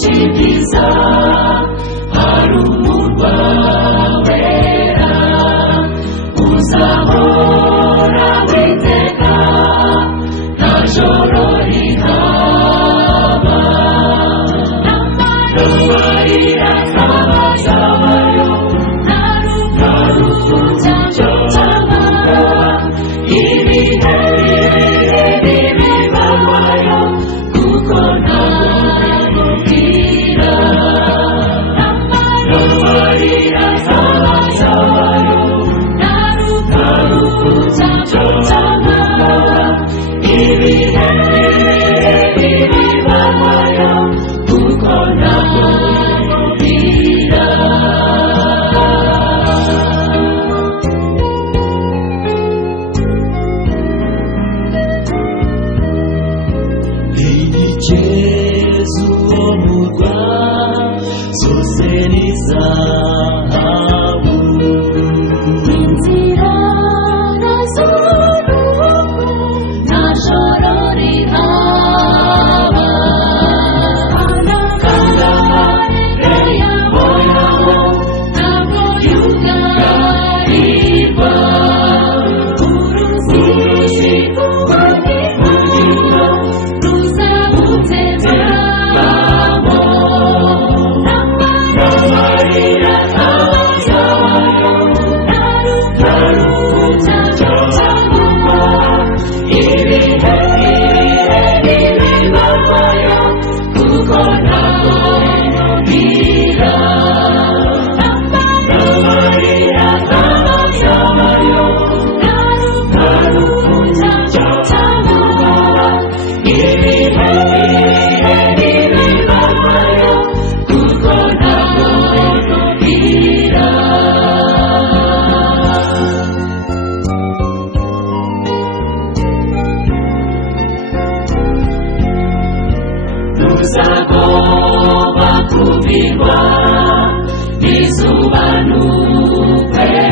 Chibiza Harumurwa wera uzahora witeka nta joro rihaba n'amarira azabayo nta rupfu cyangwa ibihe bibabayo kuko ntabwo bwira n'amarira azabayo nta rupfu cyangwa ibihe bibabayo kuko ntabwo bwira. Yesu omurwa zose ni zahabu inzira nazoruko nta joro rihaba kandahare yahoraho ntabwo yugarirwa uruzi rw'ubugingo ruzabutembamo n'amarira azabayo nta rupfu cyangwa ibihe bibabayo kuko ntabwo bwira n'amarira azabayo nta rupfu cyangwa ibihe bibabayo kuko ntabwo bwira. Ntuzagomba kubirwa n'izuba n'ukwezi